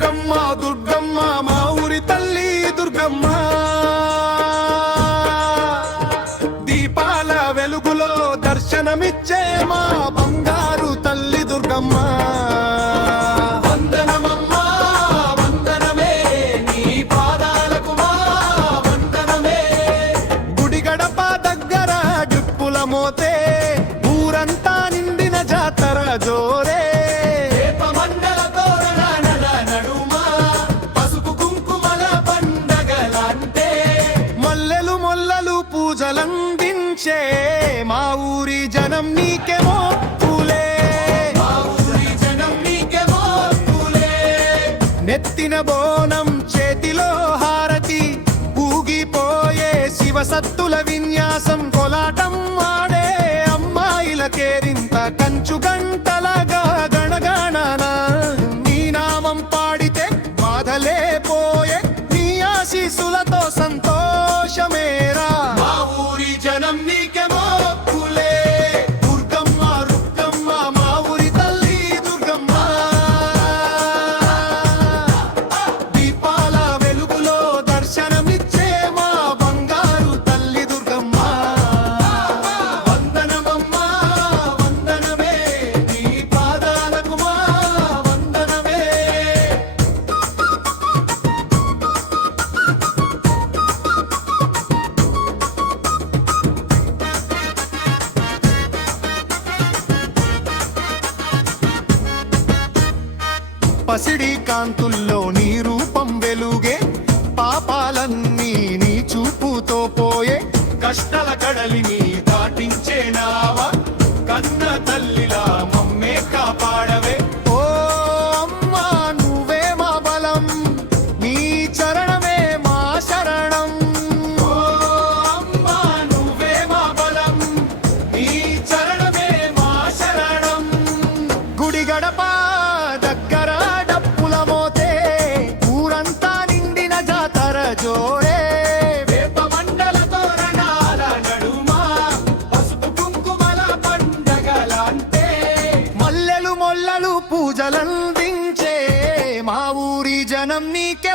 దుర్గమ్మ దుర్గమ్మ మా ఊరి తల్లి దుర్గమ్మ దీపాల వెలుగులో దర్శనమిచ్చే మా బంగారు తల్లి దుర్గమ్మ వందనమమ్మా వందనమే నీ పాదాలకు మా వందనమే గుడి గడప దగ్గర డిప్పుల మోతే ఊరంతా నిండిన జాతర జోరే పూజలందించే మా ఊరి జనం నీకే మోక్కులే మా ఊరి జనం నీకే మోక్కులే నెత్తిన బోనం చేతిలో హారతి ఊగిపోయే శివసత్తుల విన్యాసం కోలాటం ఆడే అమ్మాయిల కేరింత కంచు గంటలగా గణగణన నీ నామం పాడితే బాధలే పోయే నీ ఆశీసులతో సంతోషమేరా జనం నీకే మోక్కులే దుర్గమ్మ రుక్కమ్మ మా ఊరి తల్లి దుర్గమ్మ దీపాల వెలుగులో దర్శనమిచ్చే మా బంగారు తల్లి దుర్గమ్మ వందనమమ్మ వందనమే నీ పాదాలకు మా వందనమే పసిడి కాంతుల్లో నీ రూపం వెలుగే పాపాలన్నీ నీ చూపుతో పోయే కష్టాల కడలిని దాటించే నావా కన్న తల్లిలా మమ్మే కాపాడవే ఓ అమ్మా నువ్వే మా బలం నీ చరణమే మా శరణం ఓ అమ్మా నువ్వే మా బలం నీ చరణమే మా శరణం గుడి గడప జోరే వేప మండల తోరణాల నడుమ పసుపు కుంకుమల పండగలంటే మల్లెలు మొల్లలు పూజలందించే మా ఊరి జనం నీకే